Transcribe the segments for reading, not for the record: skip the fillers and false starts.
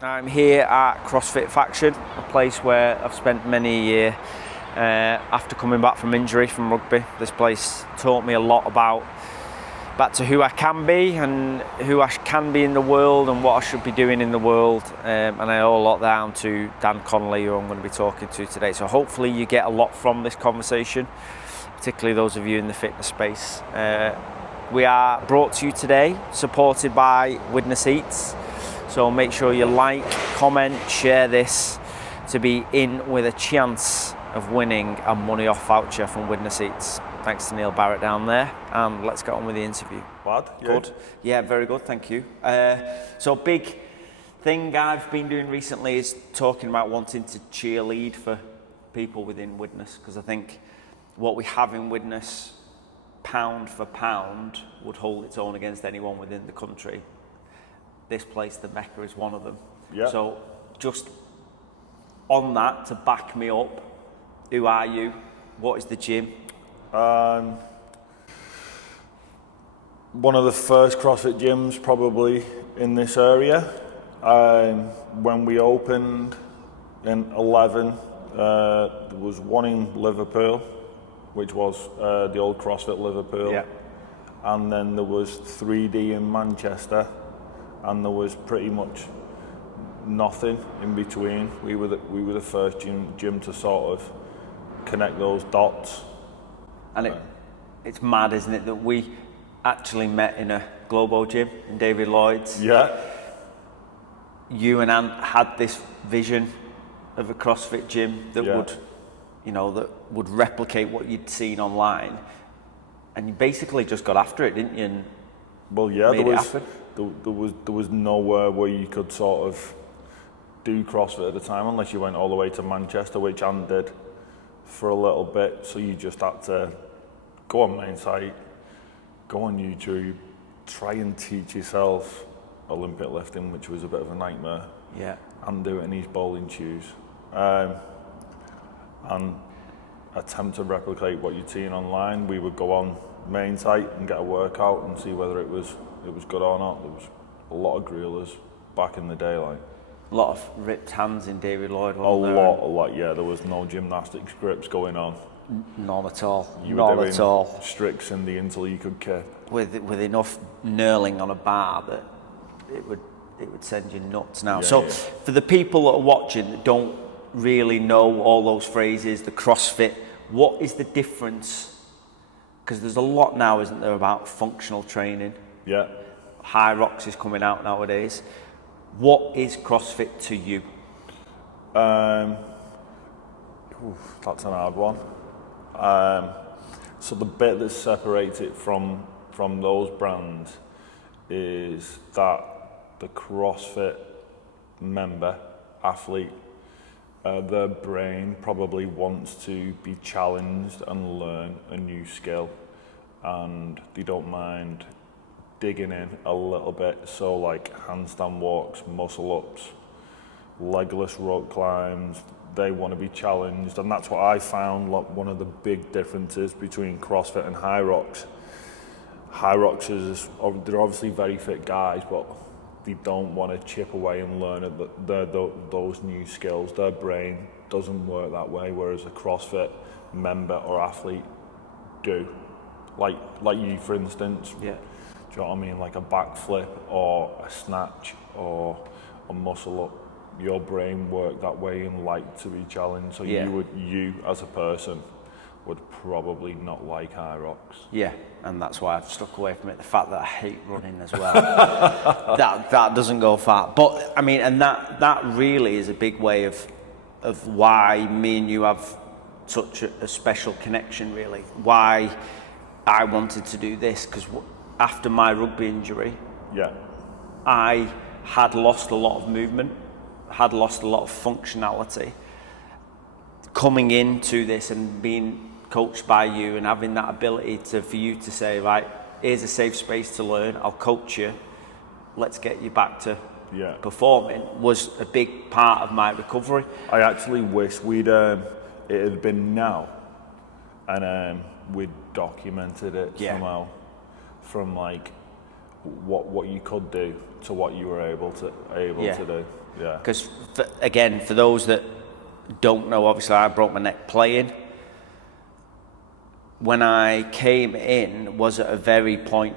I'm here at CrossFit Faction, a place where I've spent many a year after coming back from injury from rugby. This place taught me a lot back to who I can be and who I can be in the world and what I should be doing in the world. And I owe a lot down to Dan Connolly, who I'm going to be talking to today. So hopefully you get a lot from this conversation, particularly those of you in the fitness space. We are brought to you today, supported by Widnes Eats. So make sure you like, comment, share this to be in with a chance of winning a money off voucher from Widnes Eats. Thanks to Neil Barrett down there, and let's get on with the interview. Bad? Good. Yeah, very good, thank you. So big thing I've been doing recently is talking about wanting to cheerlead for people within Widnes, because I think what we have in Widnes, pound for pound, would hold its own against anyone within the country. This place, the Mecca, is one of them. Yeah. So just on that, to back me up, who are you? What is the gym? One of the first CrossFit gyms probably in this area. When we opened in 11, there was one in Liverpool, which was the old CrossFit Liverpool. Yeah. And then there was 3D in Manchester, and there was pretty much nothing in between. We were the first gym to sort of connect those dots. And it's mad, isn't it, that we actually met in a Globo gym in David Lloyd's. Yeah. You and Ant had this vision of a CrossFit gym that would replicate what you'd seen online, and you basically just got after it, didn't you? And well, yeah, made it happen. there was nowhere where you could sort of do CrossFit at the time unless you went all the way to Manchester, which Ant did for a little bit. So you just had to go on main site, go on YouTube, try and teach yourself Olympic lifting, which was a bit of a nightmare. Yeah. And do it in these bowling shoes. And attempt to replicate what you'd seen online. We would go on main site and get a workout and see whether it was good or not. There was a lot of grillers back in the day, like. A lot of ripped hands in David Lloyd, A wasn't there? lot, yeah. There was no gymnastics grips going on. None at all. You None were doing at all. Strix in the until you could kick. With enough knurling on a bar that it would send you nuts now. Yeah. For the people that are watching that don't really know all those phrases, the CrossFit, what is the difference? Because there's a lot now, isn't there, about functional training? Yeah. High Rocks is coming out nowadays. What is CrossFit to you? That's an hard one. So the bit that separates it from those brands is that the CrossFit member, athlete, their brain probably wants to be challenged and learn a new skill, and they don't mind digging in a little bit. So like handstand walks, muscle ups, legless rope climbs, they want to be challenged, and that's what I found like one of the big differences between CrossFit and High Rocks. High Rocks they're obviously very fit guys, but they don't want to chip away and learn those new skills. Their brain doesn't work that way, whereas a CrossFit member or athlete do. Like you, for instance. Yeah. Do you know what I mean? Like a backflip or a snatch or a muscle up. Your brain worked that way and like to be challenged. So you as a person would probably not like High Rocks. Yeah, and that's why I've stuck away from it. The fact that I hate running as well. that doesn't go far. But I mean, and that really is a big way of why me and you have such a special connection, really. Why I wanted to do this, because after my rugby injury, I had lost a lot of movement, had lost a lot of functionality. Coming into this and being coached by you and having that ability for you to say, right, here's a safe space to learn, I'll coach you, let's get you back to performing, was a big part of my recovery. I actually wish it had been now, and we'd documented it somehow, from like what you could do to what you were able to do. Yeah. Because again, for those that don't know, obviously I broke my neck playing. When I came in, was at a very point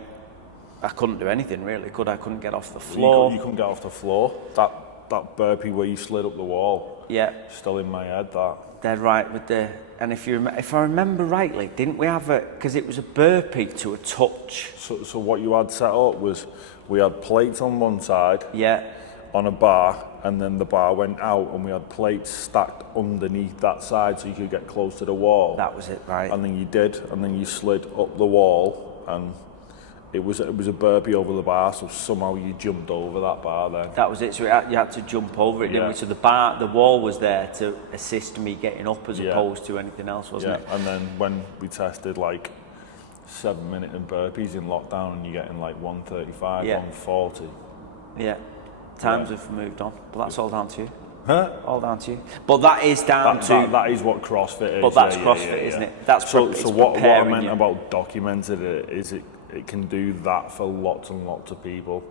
I couldn't do anything really, could I? Couldn't get off the floor. You couldn't get off the floor. That burpee where you slid up the wall. Yeah. Still in my head, that. Dead right with the, and if I remember rightly, didn't we have because it was a burpee to a touch. So what you had set up was, we had plates on one side. Yeah. On a bar, and then the bar went out, and we had plates stacked underneath that side so you could get close to the wall. That was it, right? And then you did, and then you slid up the wall, and it was a burpee over the bar, so somehow you jumped over that bar then. That was it, so you had to jump over it, didn't we? So the wall was there to assist me getting up as opposed to anything else, wasn't it? And then when we tested like 7-minute burpees in lockdown, and you're getting like 135, 140. Yeah. Times have moved on, but that's all down to you. Huh? All down to you. But that is down to... That is what CrossFit is. But that's CrossFit, isn't it? That's so what I meant about documented it is it can do that for lots and lots of people.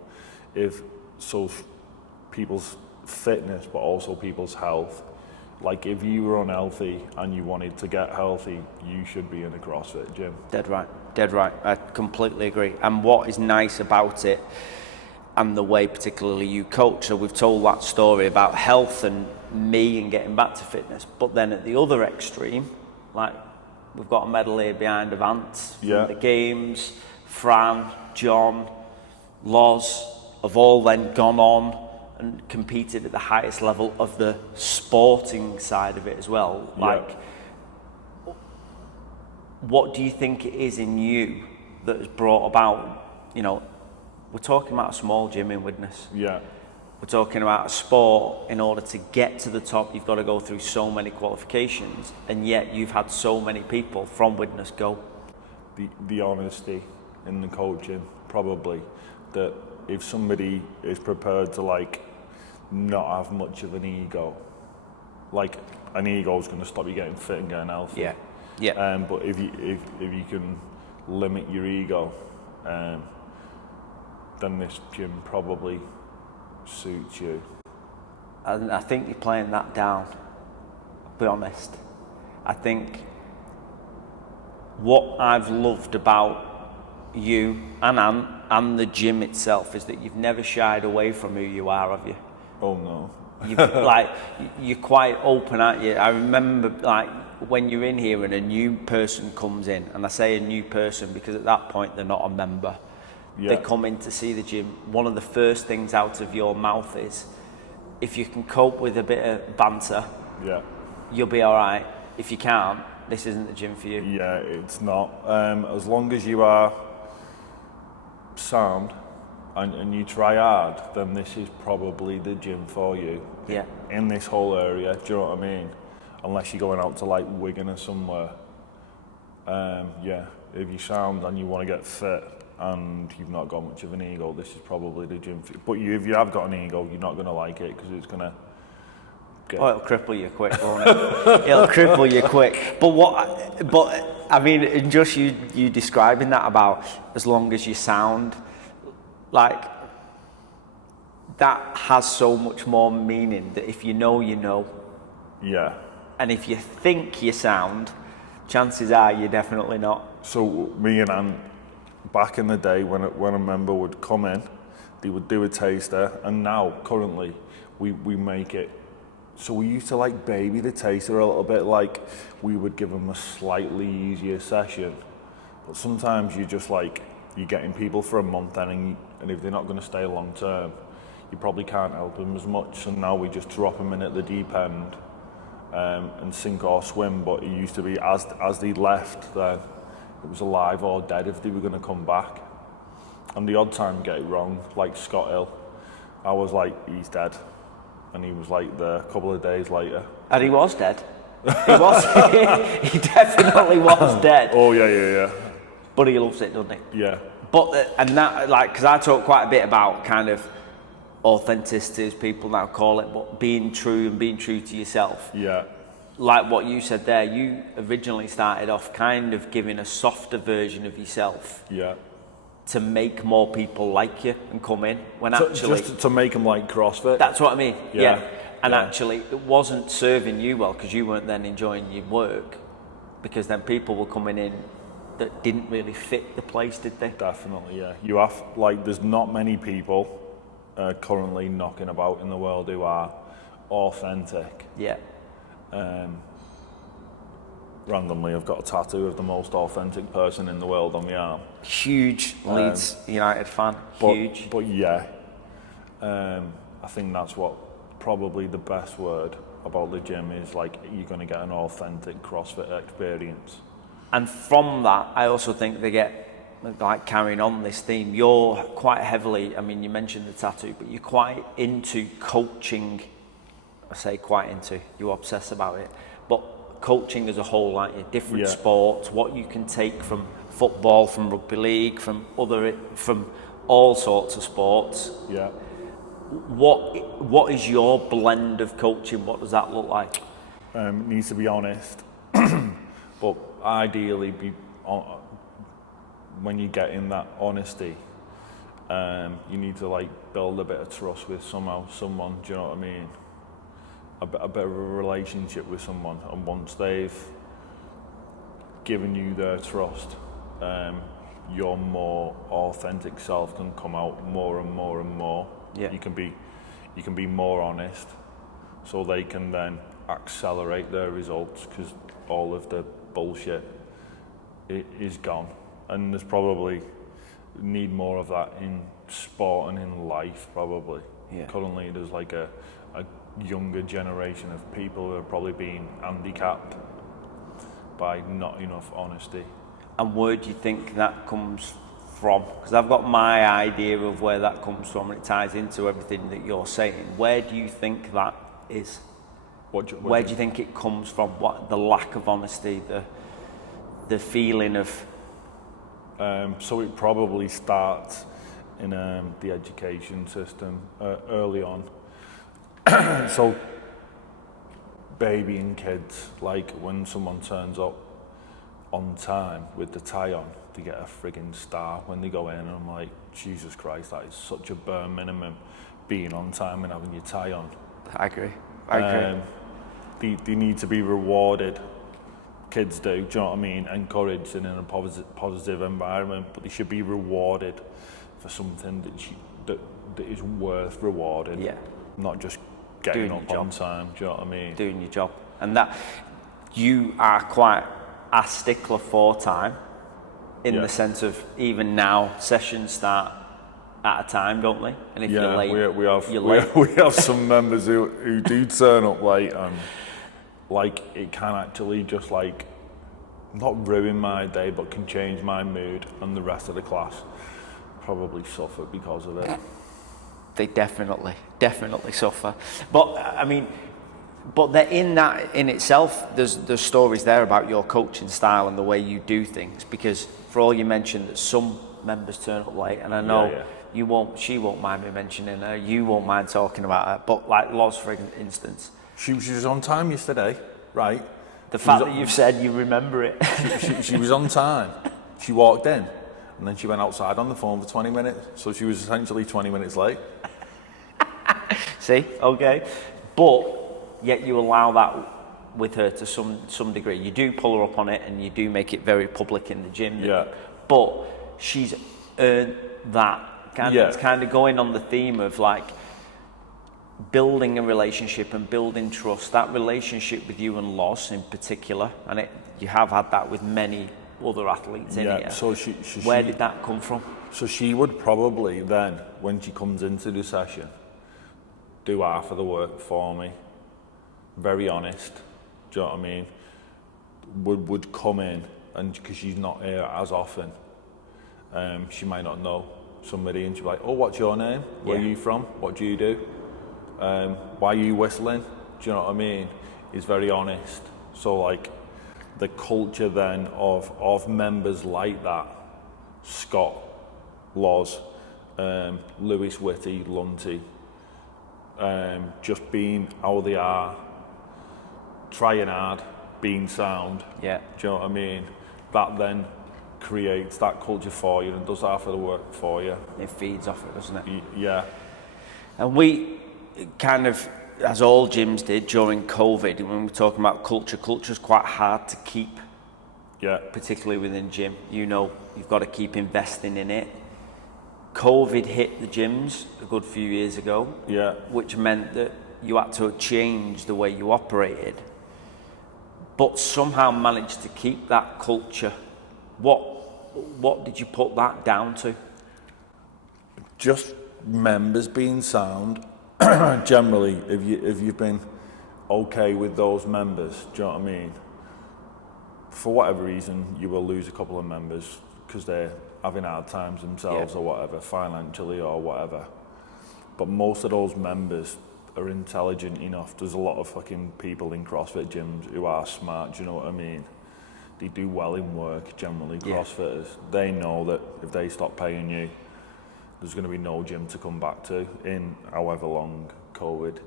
People's fitness, but also people's health. Like if you were unhealthy and you wanted to get healthy, you should be in a CrossFit gym. Dead right. I completely agree. And what is nice about it, and the way particularly you coach, so we've told that story about health and me and getting back to fitness, but then at the other extreme, like we've got a medal here behind of Ants from the games, Fran, John, Loz have all then gone on and competed at the highest level of the sporting side of it as well. Like, what do you think it is in you that has brought about, we're talking about a small gym in Widnes. Yeah. We're talking about a sport. In order to get to the top, you've got to go through so many qualifications, and yet you've had so many people from Widnes go. The honesty in the coaching, probably, that if somebody is prepared to like not have much of an ego, like an ego is going to stop you getting fit and getting healthy. Yeah. But if you can limit your ego, then this gym probably suits you. And I think you're playing that down, I'll be honest. I think what I've loved about you and Ant and the gym itself is that you've never shied away from who you are, have you? Oh no. You're quite open, aren't you? I remember when you're in here and a new person comes in, and I say a new person because at that point they're not a member. They come in to see the gym. One of the first things out of your mouth is, if you can cope with a bit of banter, you'll be all right. If you can't, this isn't the gym for you. Yeah, it's not. As long as you are sound and you try hard, then this is probably the gym for you. Yeah. In this whole area, do you know what I mean? Unless you're going out to like Wigan or somewhere. If you're sound and you want to get fit, and you've not got much of an ego, this is probably the gym for you. But if you have got an ego, you're not going to like it because it's going to it'll cripple you quick, won't it? It'll cripple you quick. But I mean, and just you describing that about as long as you sound, like, that has so much more meaning that if you know, you know. Yeah. And if you think you sound, chances are you're definitely not. So me and Anne, back in the day when a member would come in, they would do a taster, and now currently we make it. So we used to like baby the taster a little bit, like we would give them a slightly easier session. But sometimes you're getting people for a month and if they're not going to stay long term, you probably can't help them as much. So now we just drop them in at the deep end and sink or swim. But it used to be as they left, then it was alive or dead if they were going to come back. And the odd time get it wrong, like Scott Hill, I was like, he's dead. And he was like there a couple of days later. And he was dead. He was. He definitely was dead. Oh yeah. But he loves it, doesn't he? Yeah. But and that, like, because I talk quite a bit about kind of authenticity, as people now call it, but being true and being true to yourself. Yeah. Like what you said there, you originally started off kind of giving a softer version of yourself. Yeah. to make more people like you and come in, when So actually just to make them like CrossFit. that's what I mean. Yeah. And yeah. actually it wasn't serving you well because you weren't then enjoying your work, because then people were coming in that didn't really fit the place, did they? Definitely, yeah. You have, like, there's not many people currently knocking about in the world who are authentic. Yeah. Randomly, I've got a tattoo of the most authentic person in the world on my arm. Huge Leeds United fan. Huge. But yeah, I think that's what probably the best word about the gym is, like, you're going to get an authentic CrossFit experience. And from that, I also think they get, like, carrying on this theme, you're quite heavily, I mean, you mentioned the tattoo, but you're quite into coaching. I say quite into, you obsess about it, but coaching as a whole, like your different sports, what you can take from football, from rugby league, from all sorts of sports. Yeah. What is your blend of coaching? What does that look like? Needs to be honest, but ideally when you get in that honesty, you need to, like, build a bit of trust with someone, do you know what I mean? A bit of a relationship with someone, and once they've given you their trust, your more authentic self can come out more and more and more. Yeah. You can be more honest, so they can then accelerate their results, because all of the bullshit is gone. And there's probably need more of that in sport and in life, probably. Yeah. Currently there's like a younger generation of people who are probably being handicapped by not enough honesty. And where do you think that comes from? Because I've got my idea of where that comes from, and it ties into everything that you're saying. Where do you think that is? Where do you think it comes from? What, the lack of honesty, the feeling of? So it probably starts in the education system early on. So baby and kids, like, when someone turns up on time with the tie on, they get a frigging star when they go in, and I'm like, Jesus Christ, that is such a bare minimum, being on time and having your tie on. I agree. They need to be rewarded. Kids do you know what I mean? Encouraged and in a positive environment, but they should be rewarded for something that is worth rewarding. Yeah. Not just getting Doing up on time, do you know what I mean? Doing your job. And that, you are quite a stickler for time, in the sense of, even now, sessions start at a time, don't they? And if you're late, we have some members who do turn up late, and, like, it can actually just, like, not ruin my day, but can change my mood, and the rest of the class probably suffer because of it. They definitely suffer. But I mean, but they're in that in itself. There's stories there about your coaching style and the way you do things. Because for all you mentioned that some members turn up late, and I know she won't mind me mentioning her. You won't mind talking about her. But like Loz, for instance, she was on time yesterday, right? The fact that you've said you remember it. she was on time. She walked in, and then she went outside on the phone for 20 minutes. So she was essentially 20 minutes late. See, okay, but yet you allow that with her to some degree. You do pull her up on it, and you do make it very public in the gym. Yeah. But she's earned that. It's kind of going on the theme of, like, building a relationship and building trust. That relationship with you and Loz in particular, and you have had that with many other athletes in here. So where did that come from? So she would probably then, when she comes into the session, do half of the work for me. Very honest, do you know what I mean? Would come in, and because she's not here as often, she might not know somebody, and she'd be like, oh, what's your name? Where are you from? What do you do? Why are you whistling? Do you know what I mean? He's very honest. So, like, the culture then of members like that, Scott, Loz, Lewis Whitty, Lunty, just being how they are, trying hard, being sound. Yeah. Do you know what I mean? That then creates that culture for you and does half of the work for you. It feeds off it, doesn't it? Yeah. And we kind of, as all gyms did during COVID, when we're talking about culture's quite hard to keep. Yeah. Particularly within gym. You know, you've got to keep investing in it. COVID hit the gyms a good few years ago. Yeah. Which meant that you had to change the way you operated, but somehow managed to keep that culture. What did you put that down to? Just members being sound. Generally, if you've been okay with those members, do you know what I mean? For whatever reason, you will lose a couple of members because they're having hard times themselves or whatever, financially or whatever. But most of those members are intelligent enough. There's a lot of fucking people in CrossFit gyms who are smart, do you know what I mean? They do well in work, generally, CrossFitters. They know that if they stop paying you, there's going to be no gym to come back to in however long COVID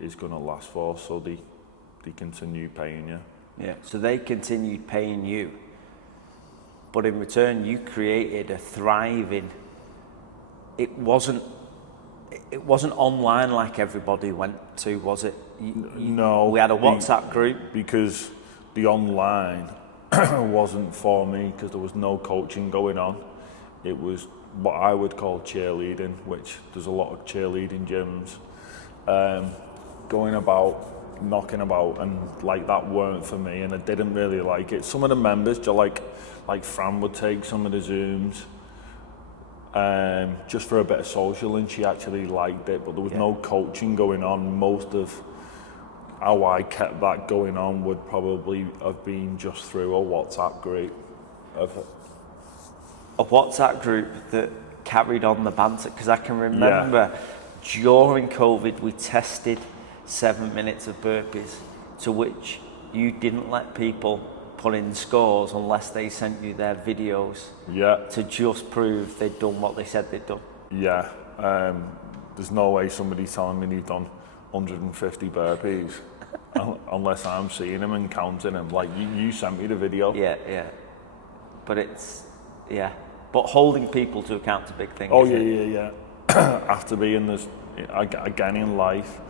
is going to last for, so they continue paying you. Yeah, so they continued paying you, but in return you created a thriving, it wasn't online like everybody went to, was it? No. We had a WhatsApp group. Because the online wasn't for me, because there was no coaching going on. It was what I would call cheerleading, which there's a lot of cheerleading gyms going about, knocking about, and like that weren't for me, and I didn't really like it. Some of the members, like Fran would take some of the Zooms just for a bit of social, and she actually liked it, but there was no coaching going on. Most of how I kept that going on would probably have been just through a WhatsApp group. A WhatsApp group that carried on the banter, because I can remember during COVID we tested 7 minutes of burpees, to which you didn't let people put in scores unless they sent you their videos to just prove they'd done what they said they'd done. Yeah, there's no way somebody's telling me they've done 150 burpees unless I'm seeing them and counting them. Like, you sent me the video. Yeah. But but holding people to account's a big thing. Oh, yeah. After being this, again in life,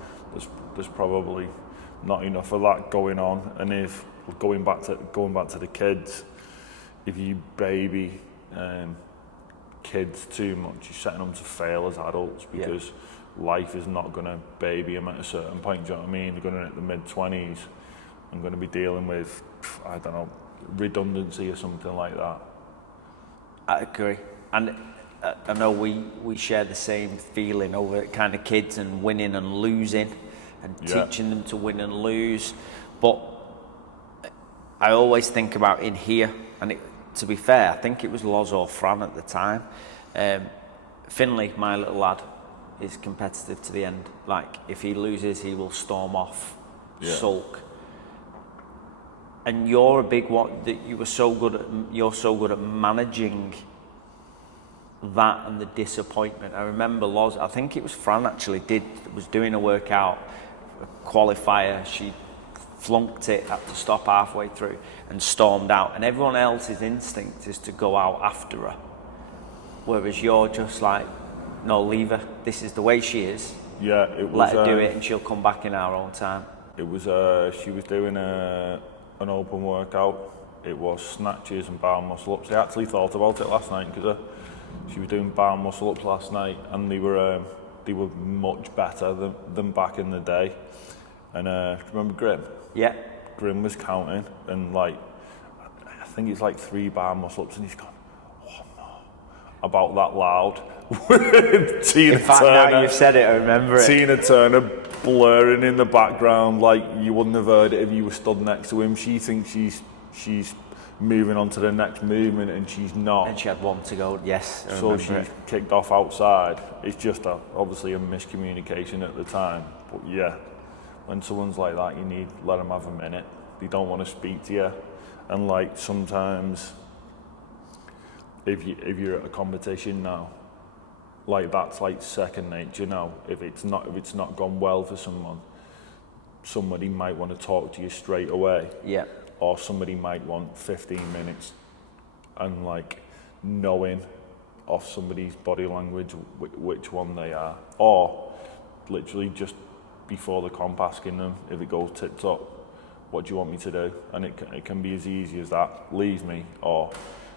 there's probably not enough of that going on. And if going back to the kids, if you baby kids too much, you're setting them to fail as adults, because life is not going to baby them at a certain point. Do you know what I mean? They're going to hit the mid-20s. I'm going to be dealing with, I don't know, redundancy or something like that. I agree, and I know we share the same feeling over kind of kids and winning and losing, and teaching them to win and lose. But I always think about in here, and to be fair, I think it was Loz or Fran at the time. Finley, my little lad, is competitive to the end. Like, if he loses, he will storm off, sulk. And you're a big one that you're so good at managing that and the disappointment. I remember Loz, I think it was Fran actually was doing a workout, a qualifier. She flunked it, had to stop halfway through and stormed out. And everyone else's instinct is to go out after her, whereas you're just like, no, leave her. This is the way she is. Yeah, it was. Let her do it, and she'll come back in our own time. It was. She was doing an open workout. It was snatches and bar muscle ups. I actually thought about it last night, because she was doing bar muscle ups last night, and they were much better than back in the day. And do you remember Grim? Yeah. Grim was counting, and like, I think it's like 3 bar muscle ups, and he's gone, oh no, about that loud. Tina in fact, Turner, now you've said it, I remember it. Tina Turner blurring in the background, like you wouldn't have heard it if you were stood next to him. She thinks she's moving on to the next movement, and she's not. And she had one to go, yes. So she kicked off outside. It's just obviously a miscommunication at the time. But yeah, when someone's like that, you need let them have a minute. They don't want to speak to you, and like sometimes, if you're at a competition now, like that's like second nature now. If it's not gone well for someone, somebody might want to talk to you straight away. Yeah. Or somebody might want 15 minutes and like knowing off somebody's body language which one they are, or literally just before the comp asking them if it goes tits up, what do you want me to do? And it can be as easy as that, leave me, or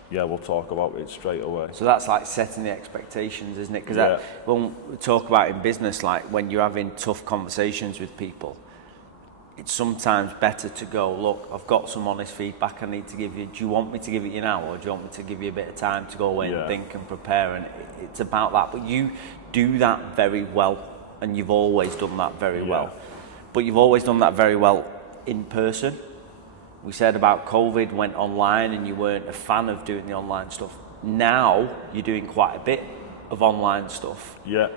yeah, we'll talk about it straight away. So that's like setting the expectations, isn't it? Because when we talk about in business, like when you're having tough conversations with people, it's sometimes better to go, look, I've got some honest feedback I need to give you. Do you want me to give it you now, or do you want me to give you a bit of time to go away and think and prepare? And it's about that. But you do that very well, and you've always done that very well. But you've always done that very well in person. We said about COVID, went online, and you weren't a fan of doing the online stuff. Now you're doing quite a bit of online stuff. Yeah.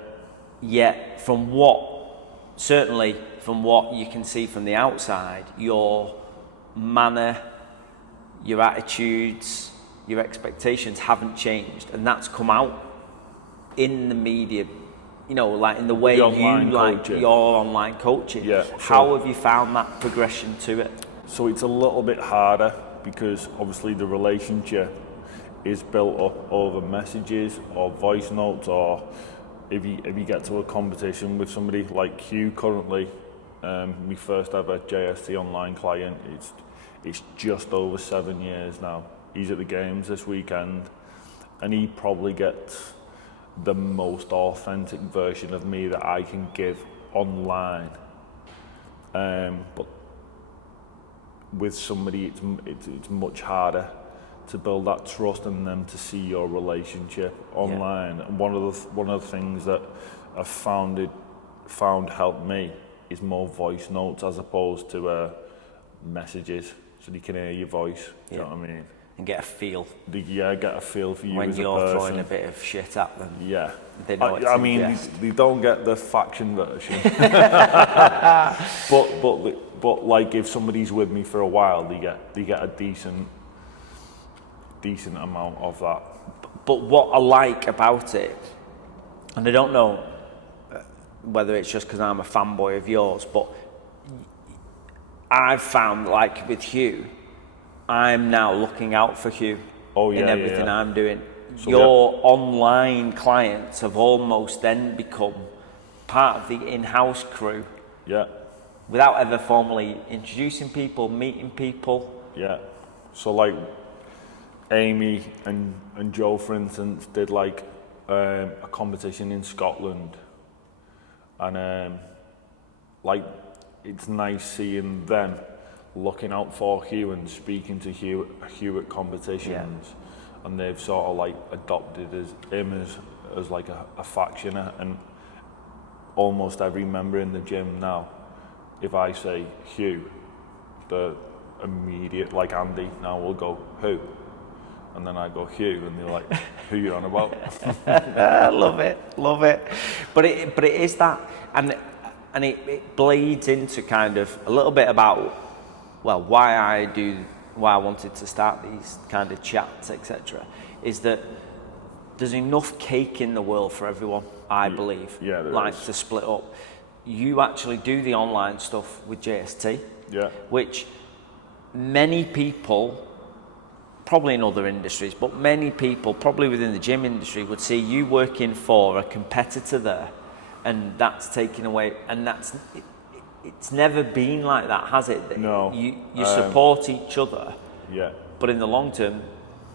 Yet from what you can see from the outside, your manner, your attitudes, your expectations haven't changed, and that's come out in the media, you know, like in the way you like your online coaching. Yeah. How have you found that progression to it? So it's a little bit harder because obviously the relationship is built up over messages or voice notes, or if you get to a competition with somebody like Hugh currently, my first ever JST online client, it's just over 7 years now. He's at the games this weekend, and he probably gets the most authentic version of me that I can give online. But with somebody, it's much harder to build that trust and them to see your relationship online. And one of the things that I've found helped me is more voice notes as opposed to messages, so they can hear your voice. Do you know what I mean? And get a feel. Get a feel for you when as a you're person. Throwing a bit of shit at them. Yeah. They know I mean, they don't get the faction version. but like if somebody's with me for a while, they get a decent amount of that. But what I like about it, and I don't know whether it's just because I'm a fanboy of yours, but I've found, like with Hugh, I'm now looking out for Hugh in everything I'm doing. So your online clients have almost then become part of the in-house crew. Yeah. Without ever formally introducing people, meeting people. Yeah. So like Amy and Joe, for instance, did like a competition in Scotland, and like it's nice seeing them looking out for Hugh and speaking to Hugh at competitions, and they've sort of like adopted him as like a faction, and almost every member in the gym now, if I say Hugh, the immediate, like Andy now will go, who? And then I go, Hugh, and they're like, who you on about? Love it. But it is that, and it bleeds into kind of a little bit about, well, why I wanted to start these kind of chats, etc., is that there's enough cake in the world for everyone, I believe. Yeah, there like is. To split up. You actually do the online stuff with JST, which many people, probably in other industries, but many people, probably within the gym industry, would see you working for a competitor there, and that's taken away, and it's never been like that, has it? No. You support each other. Yeah. But in the long term,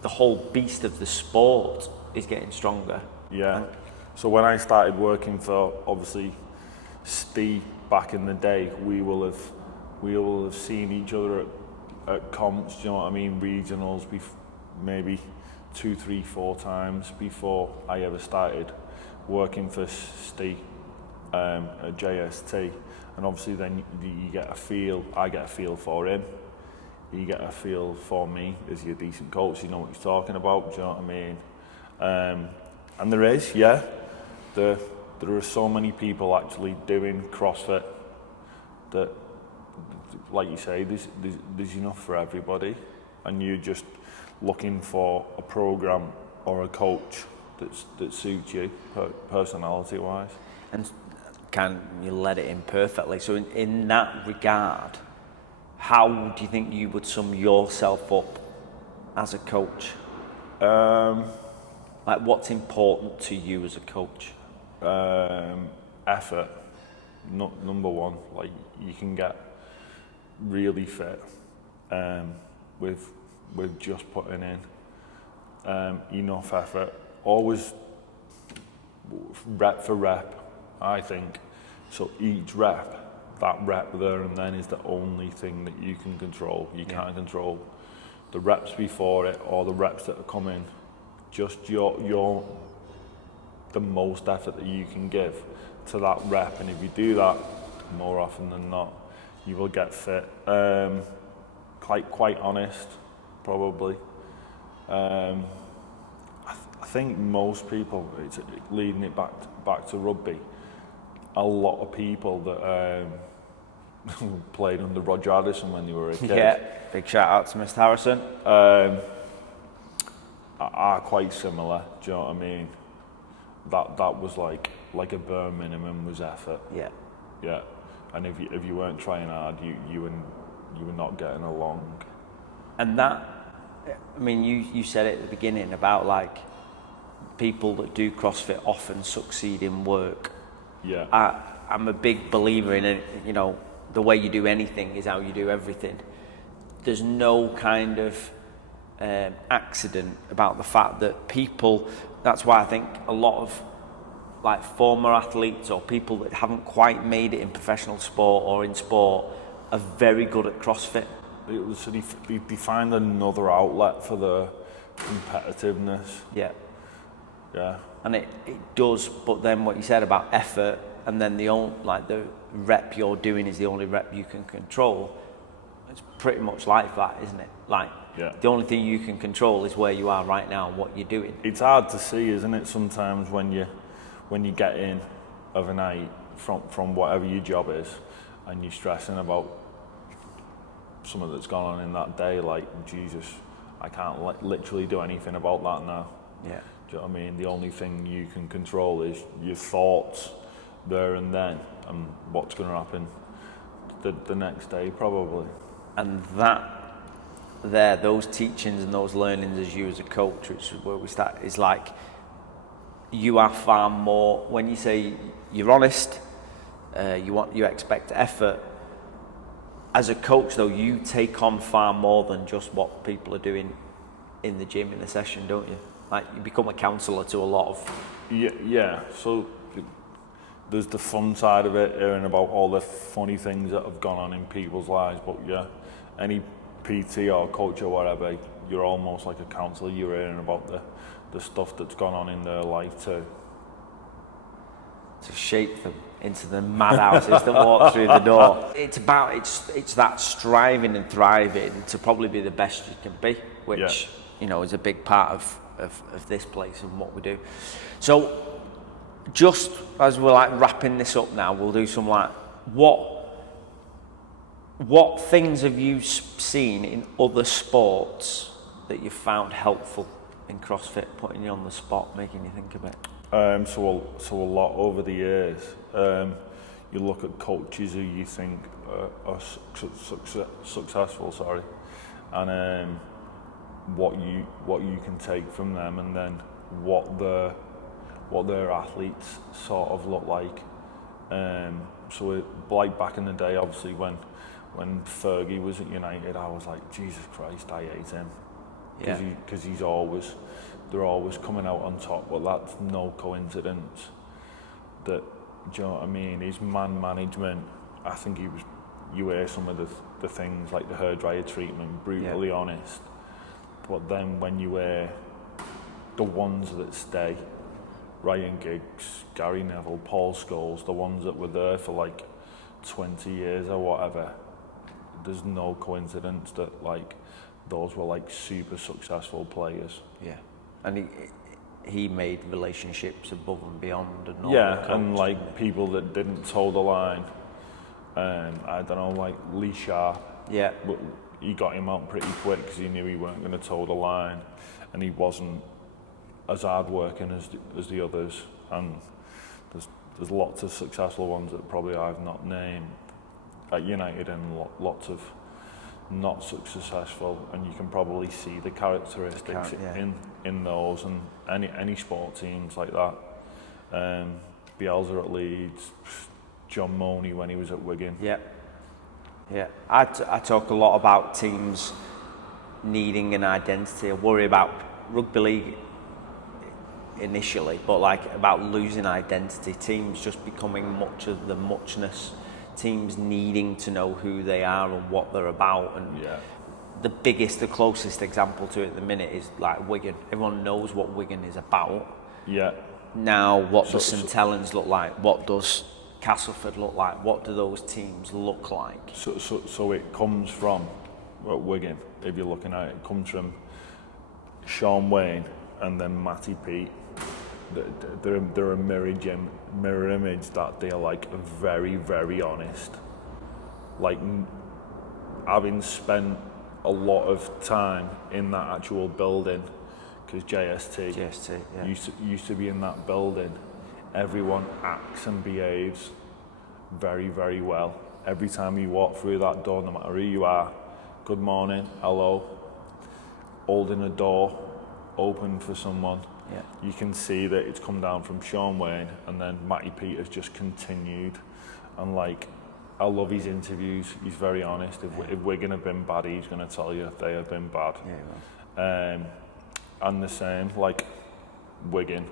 the whole beast of the sport is getting stronger. Yeah. So when I started working for, obviously, Steve back in the day, we will have seen each other at comps, do you know what I mean, regionals, maybe 2, 3, 4 times before I ever started working for Steve at JST. And obviously then you get a feel, I get a feel for him, you get a feel for me, is he a decent coach, you know what he's talking about, do you know what I mean? And there is, there are so many people actually doing CrossFit that, like you say, there's enough for everybody, and you're just looking for a program or a coach that suits you personality wise. And can you let it in perfectly? So in that regard, how do you think you would sum yourself up as a coach? Like, what's important to you as a coach? Effort, number one. Like, you can get really fit with just putting in enough effort. Always rep for rep, I think. So each rep, that rep there and then is the only thing that you can control. You can't control the reps before it or the reps that are coming. Just your the most effort that you can give to that rep, and if you do that more often than not, you will get fit. Quite honest, probably. I think most people, it's leading it back to rugby. A lot of people that played under Roger Addison when they were a kid. Yeah, big shout out to Mr. Harrison. Are quite similar. Do you know what I mean? That was like a bare minimum was effort. Yeah. And if you weren't trying hard, you were not getting along. And that, I mean, you said it at the beginning about like people that do CrossFit often succeed in work. Yeah. I'm a big believer in it. You know, the way you do anything is how you do everything. There's no kind of accident about the fact that people, that's why I think a lot of like former athletes or people that haven't quite made it in professional sport or in sport are very good at CrossFit. So they find another outlet for the competitiveness. Yeah. Yeah. And it does, but then what you said about effort, and then the rep you're doing is the only rep you can control. It's pretty much like that, isn't it? Like, yeah. The only thing you can control is where you are right now and what you're doing. It's hard to see, isn't it, sometimes when you get in of a night from whatever your job is and you're stressing about something that's gone on in that day, like, Jesus, I can't literally do anything about that now. Yeah. Do you know what I mean? The only thing you can control is your thoughts there and then and what's going to happen the next day, probably. And those teachings and those learnings as you as a coach, which is where we start, is like, you are far more, when you say you're honest, you expect effort. As a coach though, you take on far more than just what people are doing in the gym in the session, don't you? Like, you become a counsellor to a lot of... Yeah, so there's the fun side of it, hearing about all the funny things that have gone on in people's lives, but yeah, any PT or coach or whatever, you're almost like a counsellor. You're hearing about the stuff that's gone on in their life too. To shape them into the madhouses that walk through the door. It's that striving and thriving to probably be the best you can be, which is a big part of this place and what we do. So just as we're like wrapping this up now, we'll do some like, what things have you seen in other sports that you've found helpful in CrossFit, putting you on the spot, making you think of it? So a lot over the years. You look at coaches who you think are successful, and what you can take from them, and then what their athletes sort of look like. Like back in the day, obviously when Fergie was at United, I was like, Jesus Christ, I hate him, because they're always coming out on top. But that's no coincidence. That, do you know what I mean? His man management, I think you hear some of the things like the hairdryer treatment, brutally honest. But then when you hear the ones that stay, Ryan Giggs, Gary Neville, Paul Scholes, the ones that were there for like 20 years or whatever, there's no coincidence that like those were like super successful players. Yeah, and he made relationships above and beyond, and all and like people that didn't toe the line. I don't know, like Lee Sharp. Yeah, he got him out pretty quick because he knew he weren't going to toe the line, and he wasn't as hard working as the others. And there's lots of successful ones that probably I've not named at United, and lots of not successful, and you can probably see the characteristics in those, and any sport teams like that. Bielsa at Leeds, John Money when he was at Wigan. Yeah. I talk a lot about teams needing an identity. I worry about rugby league initially, but like about losing identity. Teams just becoming much of the muchness. Teams needing to know who they are and what they're about. And the closest example to it at the minute is like Wigan. Everyone knows what Wigan is about. Yeah. Now, what does St Helens look like? What does Castleford look like? What do those teams look like? So it comes from Wigan. If you're looking at it, it comes from Sean Wayne and then Matty Pete. They're a mirror image that they're like very, very honest. Like, having spent a lot of time in that actual building, because JST used to be in that building, everyone acts and behaves very, very well. Every time you walk through that door, no matter who you are, good morning, hello, holding a door open for someone. Yeah. You can see that it's come down from Sean Wayne, and then Matty Pete has just continued. And like, I love his interviews. He's very honest. If Wigan have been bad, he's going to tell you if they have been bad. And the same, like Wigan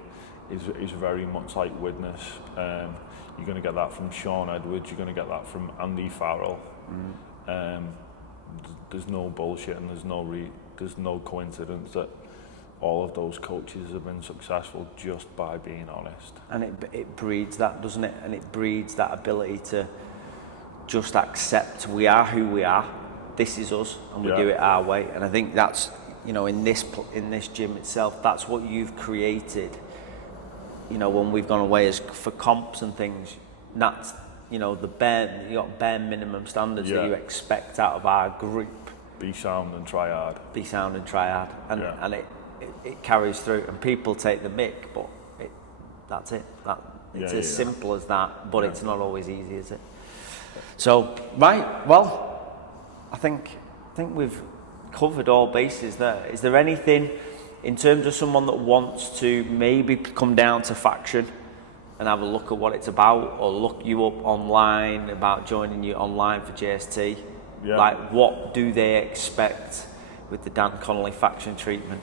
is very much like Widnes. You're going to get that from Sean Edwards. You're going to get that from Andy Farrell. There's no bullshit, and there's no coincidence that all of those coaches have been successful just by being honest. And it breeds that, doesn't it? And it breeds that ability to just accept we are who we are. This is us, and we do it our way. And I think that's, you know, in this gym itself, that's what you've created. You know, when we've gone away for comps and things, that's, you know, you got bare minimum standards that you expect out of our group. Be sound and try hard. Be sound and try hard, and it carries through, and people take the mick, but that's it. It's as simple as that, but it's not always easy, is it? So, right, well, I think we've covered all bases there. Is there anything in terms of someone that wants to maybe come down to Faction and have a look at what it's about, or look you up online about joining you online for JST? Like, what do they expect with the Dan Connolly Faction treatment?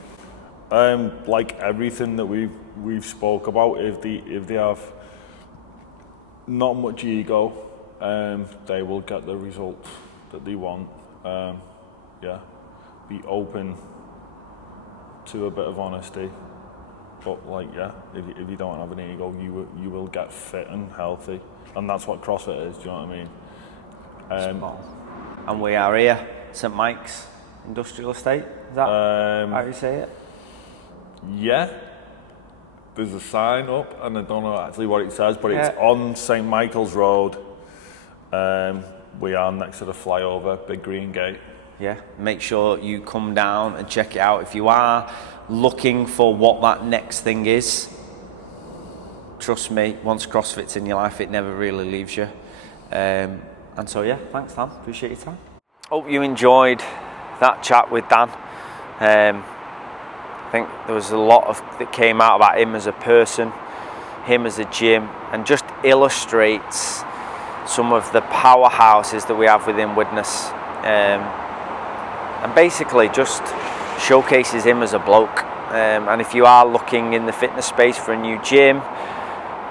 Like everything that we've spoke about, if they have not much ego, they will get the results that they want. Be open to a bit of honesty, but like if you don't have an ego, you will get fit and healthy, and that's what CrossFit is. Do you know what I mean? And we are here, St Mike's Industrial Estate. Is that how you say it? Yeah. There's a sign up, and I don't know actually what it says, but it's on St Michael's Road. We are next to the flyover, Big Green Gate. Yeah, make sure you come down and check it out. If you are looking for what that next thing is, trust me, once CrossFit's in your life, it never really leaves you. And so thanks Dan, appreciate your time. Hope you enjoyed that chat with Dan. I think there was a lot that came out about him as a person, him as a gym, and just illustrates some of the powerhouses that we have within Widnes. And basically just showcases him as a bloke. And if you are looking in the fitness space for a new gym,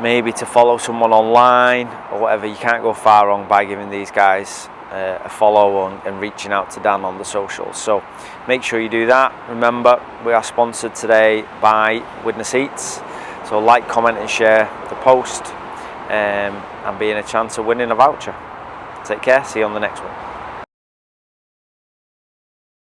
maybe to follow someone online or whatever, you can't go far wrong by giving these guys a follow and reaching out to Dan on the socials. So make sure you do that. Remember, we are sponsored today by Widnes Eats. So like, comment and share the post and be in a chance of winning a voucher. Take care, see you on the next one.